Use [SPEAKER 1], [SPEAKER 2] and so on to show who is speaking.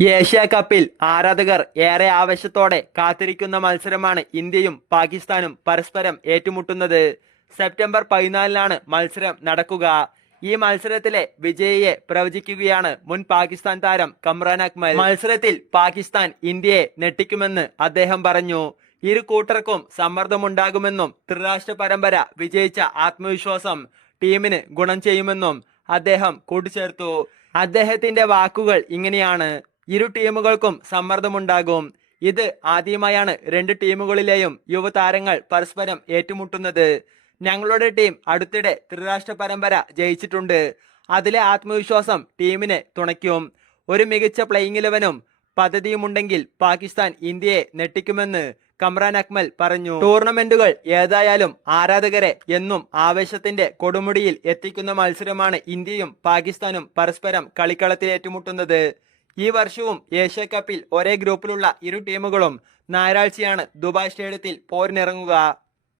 [SPEAKER 1] Asia കപ്പിൽ ആരാധകർ ഏറെ ആവേശത്തോടെ കാത്തിരിക്കുന്ന മത്സരമാണ് ഇന്ത്യയും പാകിസ്ഥാനും പരസ്പരം ഏറ്റുമുട്ടുന്നത്. സെപ്റ്റംബർ പതിനാലിനാണ് മത്സരം നടക്കുക. ഈ മത്സരത്തിലെ വിജയിയെ പ്രവചിക്കുകയാണ് മുൻ പാകിസ്ഥാൻ താരം കമ്രാൻ അക്മൽ. മത്സരത്തിൽ പാകിസ്ഥാൻ ഇന്ത്യയെ ഞെട്ടിക്കുമെന്ന് അദ്ദേഹം പറഞ്ഞു. ഇരു കൂട്ടർക്കും സമ്മർദ്ദമുണ്ടാകുമെന്നും ത്രിരാഷ്ട്ര പരമ്പര വിജയിച്ച ആത്മവിശ്വാസം ടീമിന് ഗുണം ചെയ്യുമെന്നും അദ്ദേഹം കൂട്ടിച്ചേർത്തു. അദ്ദേഹത്തിന്റെ വാക്കുകൾ ഇങ്ങനെയാണ്. ഇരു ടീമുകൾക്കും സമ്മർദ്ദമുണ്ടാകും. ഇത് ആദ്യമായാണ് രണ്ട് ടീമുകളിലെയും യുവതാരങ്ങൾ പരസ്പരം ഏറ്റുമുട്ടുന്നത്. ഞങ്ങളുടെ ടീം അടുത്തിടെ ത്രിരാഷ്ട്ര പരമ്പര ജയിച്ചിട്ടുണ്ട്. അതിലെ ആത്മവിശ്വാസം ടീമിനെ തുണയ്ക്കും. ഒരു മികച്ച പ്ലേയിങ് ഇലവനും പദ്ധതിയുമുണ്ടെങ്കിൽ പാകിസ്ഥാൻ ഇന്ത്യയെ നെട്ടിക്കുമെന്ന് കമ്രാൻ അക്മൽ പറഞ്ഞു. ടൂർണമെന്റുകൾ ഏതായാലും ആരാധകരെ എന്നും ആവേശത്തിന്റെ കൊടുമുടിയിൽ എത്തിക്കുന്ന മത്സരമാണ് ഇന്ത്യയും പാകിസ്ഥാനും പരസ്പരം കളിക്കളത്തിൽ ഏറ്റുമുട്ടുന്നത്. ഈ വർഷവും ഏഷ്യ കപ്പിൽ ഒരേ ഗ്രൂപ്പിലുള്ള ഇരു ടീമുകളും ഞായറാഴ്ചയാണ് ദുബായ് സ്റ്റേഡിയത്തിൽ പോരിനിറങ്ങുക.